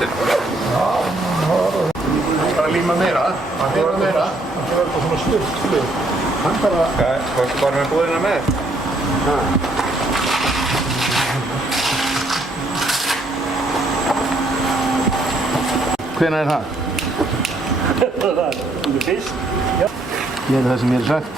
kostin? Já, bara líma meira. Það er bara svona stutt. Hann bara... Hvað var með búðina með? Hvenær það? Það er fyrst. Ég það sem ég sagt.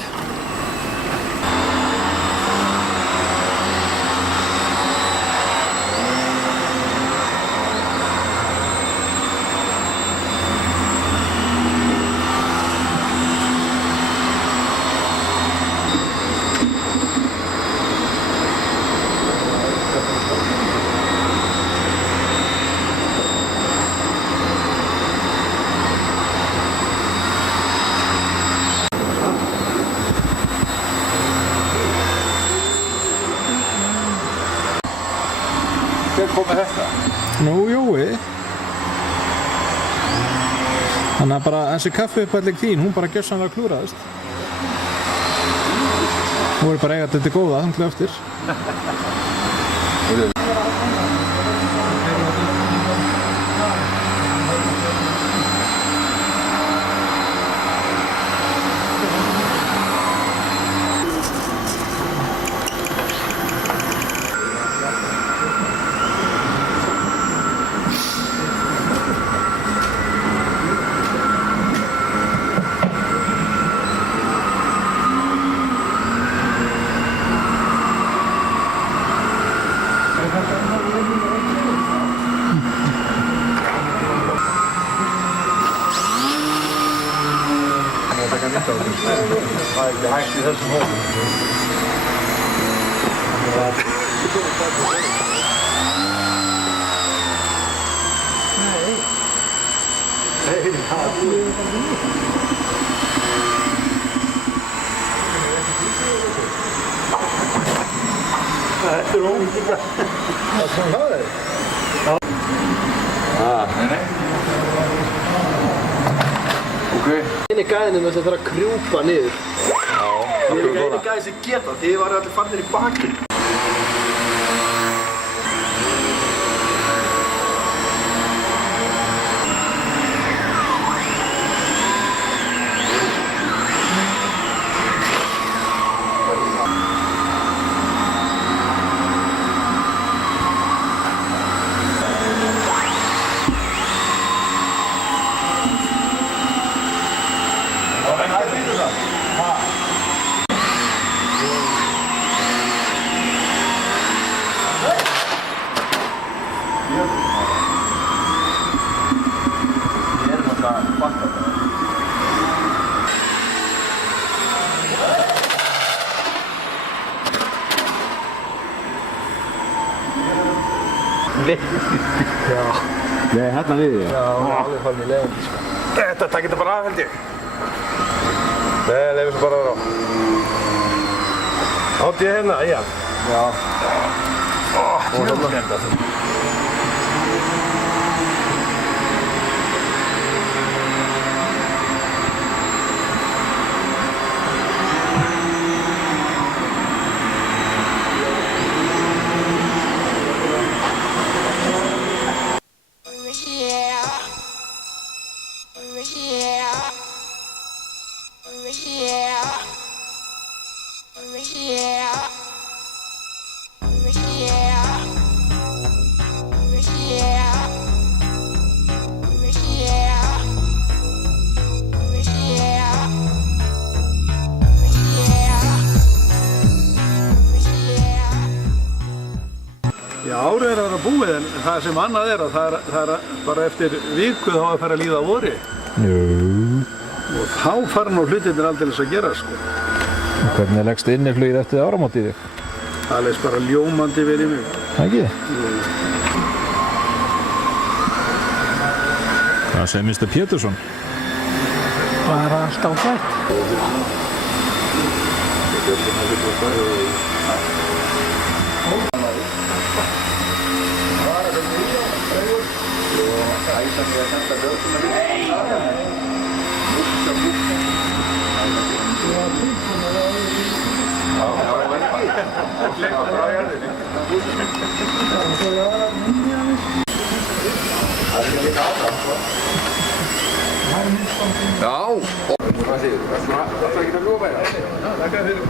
Hver kom með þetta? Nú, Jói. Þannig að bara þessi kaffiuppælling þín, hún bara gjörsamlega klúraðist. Þú er bara eigað þetta góða, þannig eftir. Það er ekki hægt í þessum hófum. Þetta er ómikið. Það er svona það er. Nei. Ok. Einu gæðinum þess að það að krjúpa niður. Já. Ég er ekki einu gæði sem geta, þið varu allir farnir í bakinn. Nei, hérna niður. Já, alveg farin í leiðin, sko. Þetta takkir þetta bara af, held ég. Nei, leifum svo bara að vera á. Átti ég hérna, já. Já. Hérna. Já, árið er að vera búið en það sem annað er að það er bara eftir viku þá að fara að líða á vori. Jú. Og þá fara nú hlutirnir aldeilis að gera, sko. Hvernig leggst inniflugið eftir áramót í þig? Það leist bara ljómandi vel í mig. Það ekki? Hvað segir Mr. Pétursson? Bara alltaf hlætt. Já. Hvað séu? Það er ekki að ljófa hérna. Þakka fyrir.